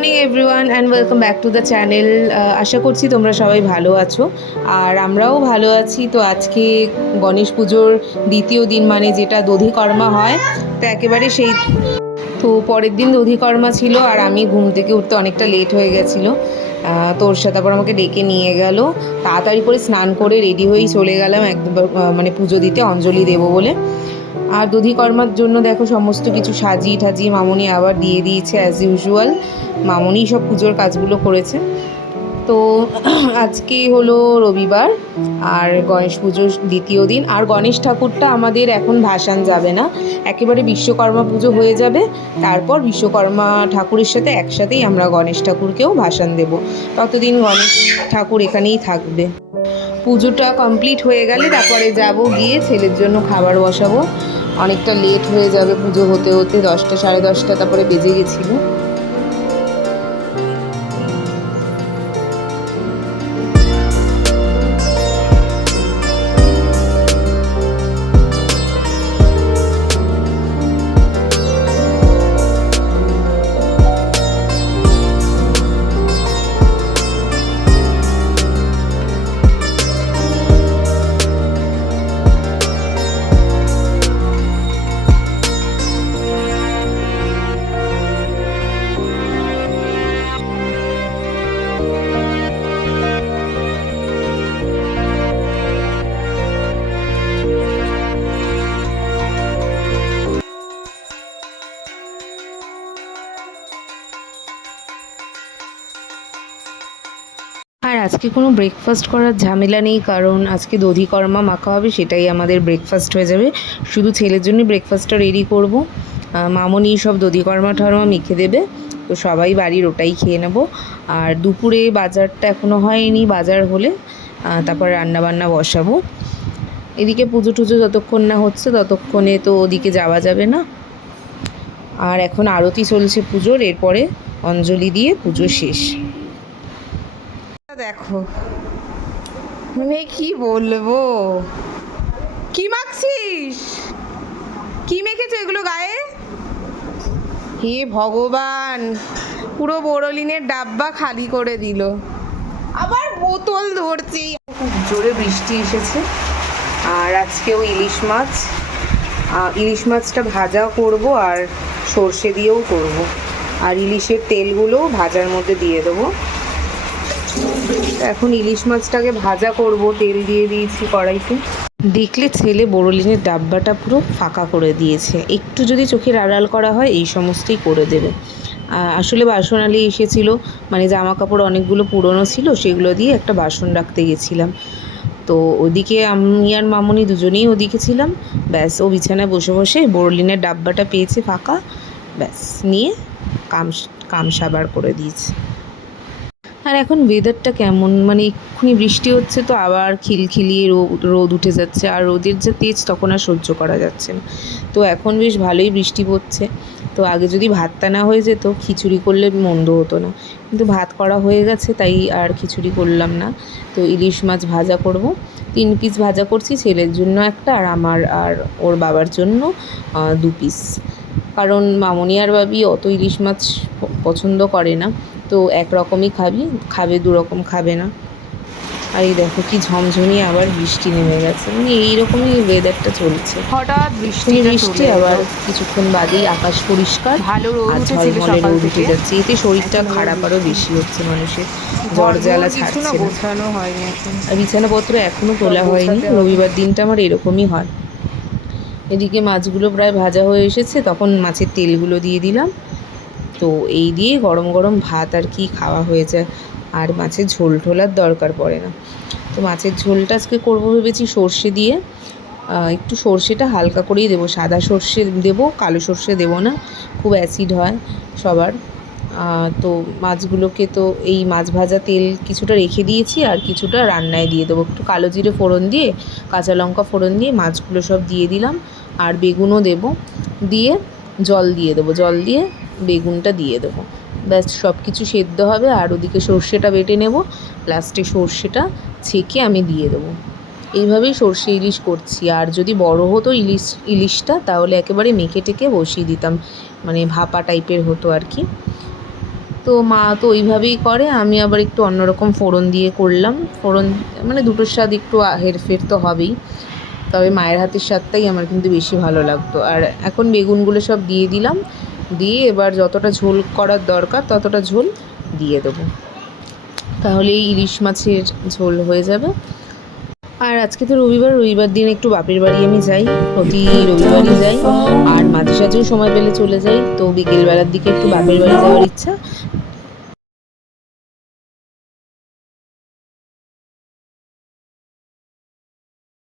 Morning everyone and welcome back to the channel. আশা করছি তোমরা সবাই ভালো আছো আর আমরাও ভালো আছি। তো আজকে গণেশ পুজোর দ্বিতীয় দিন, মানে যেটা দধিকর্মা হয়, তো একেবারে সেই তো পরের দিন দধিকর্মা ছিল আর আমি ঘুম থেকে উঠতে অনেকটা লেট হয়ে গেছিলো। তোর সাথে তারপর আমাকে ডেকে নিয়ে গেল, তাড়াতাড়ি করে স্নান করে রেডি হয়েই চলে গেলাম একদম, মানে পুজো দিতে, অঞ্জলি দেবো বলে। আর দধিকর্মার জন্য দেখো সমস্ত কিছু সাজিয়ে ঠাজিয়ে মামনি আবার দিয়ে দিয়েছে অ্যাজ ইউজুয়াল। মামনিই সব পুজোর কাজগুলো করেছে। তো আজকে হলো রবিবার আর গণেশ পুজোর দ্বিতীয় দিন। আর গণেশ ঠাকুরটা আমাদের এখন ভাসান যাবে না, একেবারে বিশ্বকর্মা পুজো হয়ে যাবে, তারপর বিশ্বকর্মা ঠাকুরের সাথে একসাথেই আমরা গণেশ ঠাকুরকেও ভাসান দেব। ততদিন গণেশ ঠাকুর এখানেই থাকবে। পুজোটা কমপ্লিট হয়ে গেলে তারপরে যাব গিয়ে ছেলের জন্য খাবার বসাবো। অনেকটা লেট হয়ে যাবে পুজো হতে হতে, 10টা সাড়ে 10টা তারপরে বেজে গেছিলো। আর আজকে কোনো ব্রেকফাস্ট করার ঝামেলা নেই, কারণ আজকে দধিকর্মা মাখা হবে, সেটাই আমাদের ব্রেকফাস্ট হয়ে যাবে। শুধু ছেলের জন্যই ব্রেকফাস্টটা রেডি করব। মামনি সব দধিকর্মা ঠর্মা মেখে দেবে, তো সবাই বাড়ির ওটাই খেয়ে নেব। আর দুপুরে বাজারটা এখনও হয়নি, বাজার হলে তারপর রান্নাবান্না বসাবো। এদিকে পুজো টুজো যতক্ষণ না হচ্ছে ততক্ষণে তো ওদিকে যাওয়া যাবে না। আর এখন আরতি চলছে পুজোর, এরপরে অঞ্জলি দিয়ে পুজো শেষ। দেখো মানে কি বলবো, কি মাখছিস, কি মেখেছো এগুলো গায়ে? হে ভগবান, পুরো বোরোলিনের ডাব্বা খালি করে দিল, আবার বোতল ধরছে। খুব জোরে বৃষ্টি এসেছে। আর আজকেও ইলিশ মাছ, ইলিশ মাছটা ভাজা করব আর সর্ষে দিয়েও করব। আর ইলিশের তেলগুলো ভাজার মধ্যে দিয়ে দেবো। এখন ইলিশ মাছটাকে ভাজা করব, তেল দিয়ে দিয়েছি কড়াইতে। দেখলে ছেলে বোরোলিনের ডাব্বাটা পুরো ফাঁকা করে দিয়েছে। একটু যদি চোখের আড়াল করা হয় এই সমস্তই করে দেবে। আসলে বাসনালি এসেছিলো, মানে জামা কাপড় অনেকগুলো পুরনো ছিল, সেগুলো দিয়ে একটা বাসন রাখতে গেছিলাম। তো ওদিকে আমি আর মামনি দুজনেই ওদিকে ছিলাম। ব্যাস, ও বিছানায় বসে বসে বোরোলিনের ডাব্বাটা পেয়েছে ফাঁকা, ব্যাস নিয়ে কাম সাবার করে দিয়েছে। আর এখন ওয়েদারটা কেমন, মানে এক্ষুনি বৃষ্টি হচ্ছে তো আবার খিলখিলিয়ে রোদ উঠে যাচ্ছে, আর রোদের যে তেজ তখন আর সহ্য করা যাচ্ছে না। তো এখন বেশ ভালোই বৃষ্টি পড়ছে। তো আগে যদি ভাতটা না হয়ে যেত, খিচুড়ি করলে মন্দ হতো না, কিন্তু ভাত করা হয়ে গেছে তাই আর খিচুড়ি করলাম না। তো ইলিশ মাছ ভাজা করব, 3 পিস ভাজা করছি, ছেলের জন্য একটা আর আমার আর ওর বাবার জন্য 2 পিস। কারণ মামনি আর বাবি অত ইলিশ মাছ পছন্দ করে না, তো একরকমই খাবে, 2 রকম খাবে না। আর এই দেখো কি ঝমঝমি আবার বৃষ্টি নেমে গেছে, মানে এইরকমই ওয়েদারটা চলছে। হঠাৎ বৃষ্টি আবার কিছুক্ষণ বাদেই আকাশ পরিষ্কার, ভালো রোদ উঠে যাচ্ছে। এতে শরীরটা খারাপ আরও বেশি হচ্ছে মানুষের, জ্বর জ্বালা ছাড়ছে না। গোছানো হয়নি এখন, আর বিছানাপত্র এখনও তোলা হয়নি। রবিবার দিনটা আমার এরকমই হয়। এদিকে মাছগুলো প্রায় ভাজা হয়ে এসেছে, তখন মাছের তেলগুলো দিয়ে দিলাম। তো এই দিয়ে গরম গরম ভাত আর কি খাওয়া হয়ে যায়, আর মাছের ঝোল ঢোলার দরকার পড়ে না। তো মাছের ঝোলটা আজকে করবো ভেবেছি সর্ষে দিয়ে। একটু সর্ষেটা হালকা করেই দেবো, সাদা সর্ষে দেবো, কালো সর্ষে দেবো না, খুব অ্যাসিড হয় সবার। তো মাছগুলোকে তো এই মাছ ভাজা তেল কিছুটা রেখে দিয়েছি, আর কিছুটা রান্নায় দিয়ে দেবো। একটু কালো জিরে ফোড়ন দিয়ে, কাঁচা লঙ্কা ফোড়ন দিয়ে মাছগুলো সব দিয়ে দিলাম, আর বেগুনও দেবো, দিয়ে জল দিয়ে দেবো, জল দিয়ে বেগুনটা দিয়ে দেবো। ব্যাস সব কিছু সেদ্ধ হবে, আর ওদিকে সর্ষেটা বেটে নেব, লাস্টে সর্ষেটা ছেঁকে আমি দিয়ে দেবো। এইভাবেই সর্ষে ইলিশ করছি। আর যদি বড় হতো ইলিশটা তাহলে একেবারে মেখে টেকে বসিয়ে দিতাম, মানে ভাপা টাইপের হতো আর কি। তো মা তো ওইভাবেই করে, আমি আবার একটু অন্যরকম ফোড়ন দিয়ে করলাম। ফোড়ন মানে দুটোর স্বাদ একটু হেরফের তো হবেই, তবে মায়ের হাতের স্বাদটাই আমার কিন্তু বেশি ভালো লাগতো। আর এখন বেগুনগুলো সব দিয়ে দিলাম, দিয়ে এবার যতটা ঝোল করার দরকার ততটা ঝোল দিয়ে দেবো, তাহলেই ইলিশ মাছের ঝোল হয়ে যাবে। আর আজকে তো রবিবার, রবিবার দিন একটু বাপের বাড়ি আমি যাই, প্রতি রবিবারই যাই। আর মাঝে সাঝেও সময় পেলে চলে যাই। তো বিকেলবেলার দিকে একটু বাপের বাড়ি যাওয়ার ইচ্ছা,